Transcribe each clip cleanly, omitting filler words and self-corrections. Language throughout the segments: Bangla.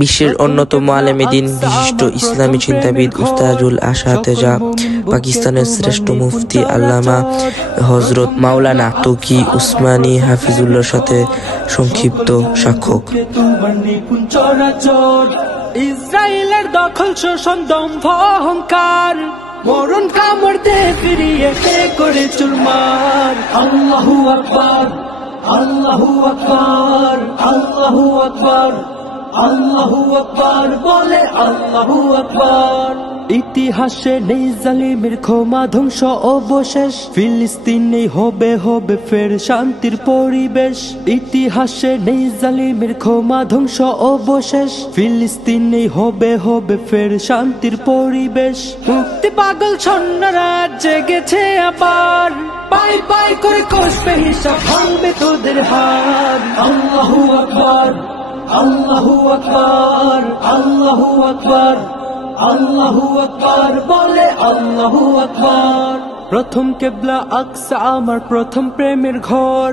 বিশ্বের অন্যতম আলেমে দ্বীন বিশিষ্ট ইসলামী চিন্তাবিদ উস্তাদুল আসাতেজা, পাকিস্তানের শ্রেষ্ঠ মুফতি আল্লামা হযরত মাওলানা তকি উসমানী হাফিজুল্লাহর সাথে সংক্ষিপ্ত সাক্ষাৎ। ইসরায়েলের দখল, শোষণ, দম্ভ, অহংকার, মরণ কামড় দে ফিরিয়ে করে চুরমার। আল্লাহু আকবার, আল্লাহু আকবার, আল্লাহু আকবার, আল্লাহু আকবার বলে আল্লাহু আকবার। ইতিহাসে নেই জালিমের ক্ষমা, ধ্বংস অবশেষ, ফিলিস্তিনে হবে হবে ফের শান্তির পরিবেশ। ইতিহাসে নেই জালিমের ক্ষমা, ধ্বংস অবশেষ, ফিলিস্তিনে হবে হবে ফের শান্তির পরিবেশ। মুক্তি পাগল ছন্নরা জেগেছে আবার, পাই পাই করে কষবে হিসাব, ভাঙবে তোদের হার। আল্লাহু আকবার, আল্লাহু আকবার, আল্লাহু আকবার, আল্লাহু আকবার বলে আল্লাহু আকবার। প্রথম কেবলা আকসা আমার প্রথম প্রেমের ঘর,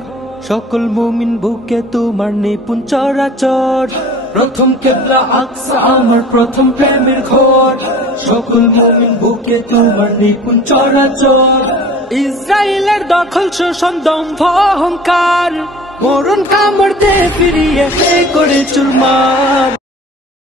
সকল মুমিন বুকে তোমার নিপুণ চরাচর। প্রথম কেবলা আকসা আমার প্রথম প্রেমের ঘর, সকল মুমিন বুকে তোমার নিপুণ চরাচর। ইসরায়েলের দখল, শোষণ, দম্ভ, অহংকার, মরণ কামড় দে ফিরিয়ে করে চুরমার।